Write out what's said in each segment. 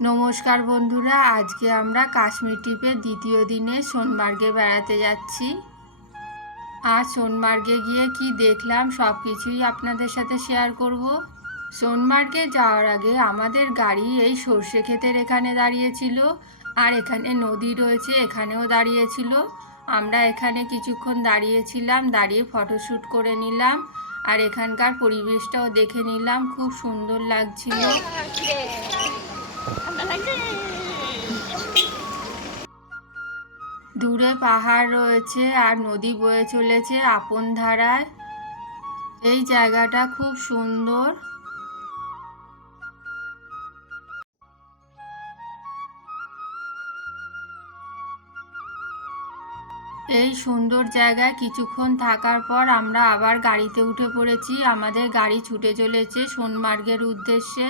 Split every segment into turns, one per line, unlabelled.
নমস্কার বন্ধুরা, আজকে আমরা কাশ্মীর ট্রিপের দ্বিতীয় দিনে সোনমার্গে বেড়াতে যাচ্ছি। আর সোনমার্গে গিয়ে কি দেখলাম, সব কিছুই আপনাদের সাথে শেয়ার করব। সোনমার্গে যাওয়ার আগে আমাদের গাড়ি এই সর্ষে ক্ষেতের এখানে দাঁড়িয়েছিল, আর এখানে নদী রয়েছে, এখানেও দাঁড়িয়েছিল। আমরা এখানে কিছুক্ষণ দাঁড়িয়েছিলাম, দাঁড়িয়ে ফটোশ্যুট করে নিলাম, আর এখানকার পরিবেশটাও দেখে নিলাম, খুব সুন্দর লাগছিল। দূরে পাহাড় রয়েছে আর নদী বয়ে চলেছে আপন ধারায়। এই জায়গাটা খুব সুন্দর। এই সুন্দর জায়গায় কিছুক্ষণ থাকার পর আমরা আবার গাড়িতে উঠে পড়েছি। আমাদের গাড়ি ছুটে চলেছে সোনমার্গের উদ্দেশ্যে।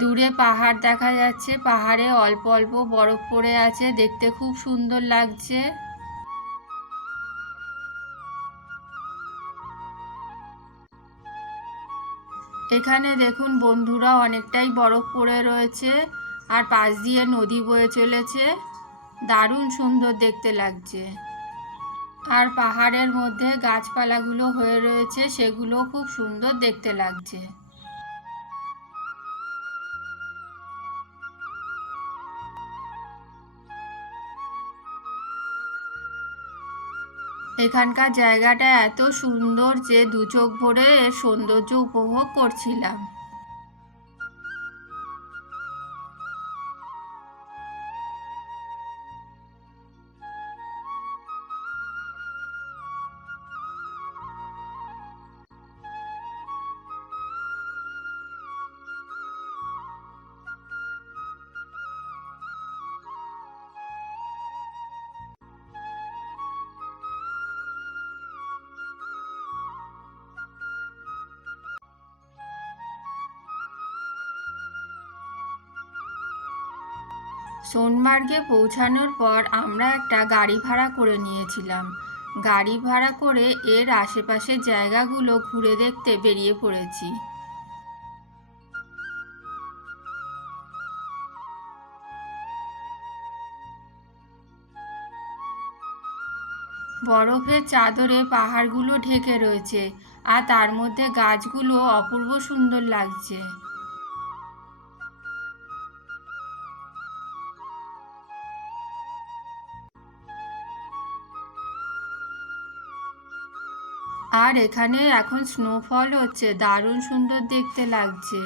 দূরে পাহাড় দেখা যাচ্ছে। পাহাড়ে অল্প অল্প বরফ পড়ে আছে। দেখতে খুব সুন্দর লাগছে। এখানে দেখুন বন্ধুরা, অনেকটাই বরফ পড়ে রয়েছে আর পাশ দিয়ে নদী বয়ে চলেছে। দারুণ সুন্দর দেখতে লাগছে। আর পাহাড়ের মধ্যে গাছপালাগুলো হয়ে রয়েছে, সেগুলো খুব সুন্দর দেখতে লাগছে। এখানকার জায়গাটা এত সুন্দর যে দু চোখ ভরে এর সৌন্দর্য উপভোগ করছিলাম। সোনমার্গে পৌঁছানোর পর আমরা একটা গাড়ি ভাড়া করে নিয়েছিলাম। গাড়ি ভাড়া করে এর আশেপাশের জায়গাগুলো ঘুরে দেখতে বেরিয়ে পড়েছি। বরফের চাদরে পাহাড়গুলো ঢেকে রয়েছে, আর তার মধ্যে গাছগুলো অপূর্ব সুন্দর লাগছে। আর এখানে এখন স্নোফল হচ্ছে। দারুণ সুন্দর দেখতে লাগছে।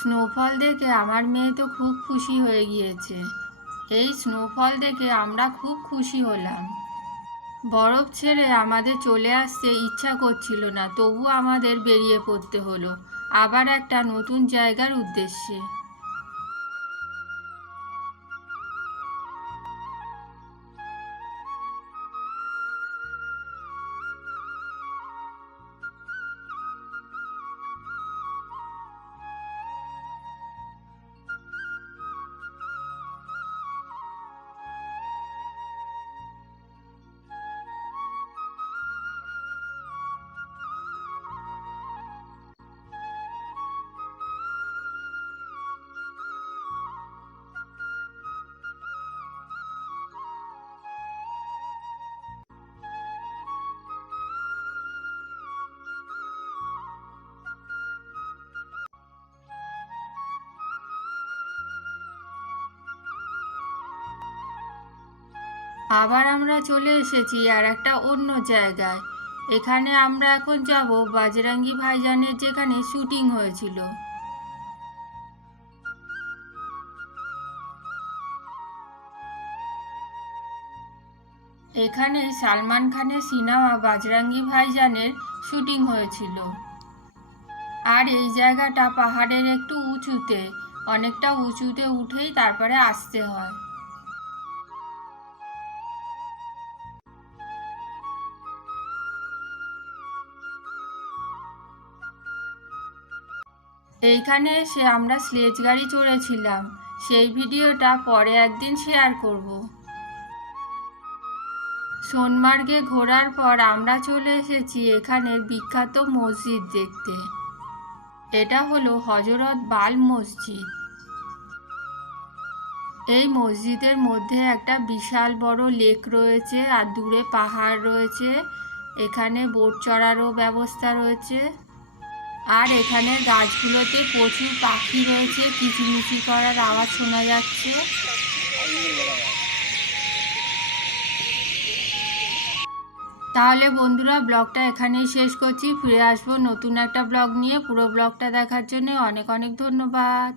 স্নোফল দেখে আমার মেয়ে তো খুব খুশি হয়ে গিয়েছে। এই স্নোফল দেখে আমরা খুব খুশি হলাম। বরফ ছেড়ে আমাদের চলে আসতে ইচ্ছা করছিল না, তবু আমাদের বেরিয়ে পড়তে হলো। আবার একটা নতুন জায়গার উদ্দেশ্যে। আবার আমরা চলে এসেছি আর একটা অন্য জায়গায়। এখানে আমরা এখন যাব বাজরাঙ্গি ভাইজানের যেখানে শুটিং হয়েছিল। এখানে সালমান খানের সিনেমা বাজরাঙ্গি ভাইজানের শুটিং হয়েছিল। আর এই জায়গাটা পাহাড়ের একটু উঁচুতে, অনেকটা উঁচুতে উঠেই তারপরে আসতে হয়। এইখানে এসে আমরা স্লেজ গাড়ি চড়েছিলাম। সেই ভিডিওটা পরে একদিন শেয়ার করব। সোনমার্গে ঘোরার পর আমরা চলে এসেছি এখানের বিখ্যাত মসজিদ দেখতে। এটা হলো হজরত বাল মসজিদ। এই মসজিদের মধ্যে একটা বিশাল বড় লেক রয়েছে আর দূরে পাহাড় রয়েছে। এখানে বোট চড়ারও ব্যবস্থা রয়েছে। আর এখানে গাছগুলোতে প্রচুর পাখি রয়েছে কিচিমিচি করার আওয়াজ শোনা যাচ্ছে। তাহলে বন্ধুরা, ব্লগটা এখানেই শেষ করছি। ফিরে আসব নতুন একটা ব্লগ নিয়ে। পুরো ব্লগটা দেখার জন্য অনেক অনেক ধন্যবাদ।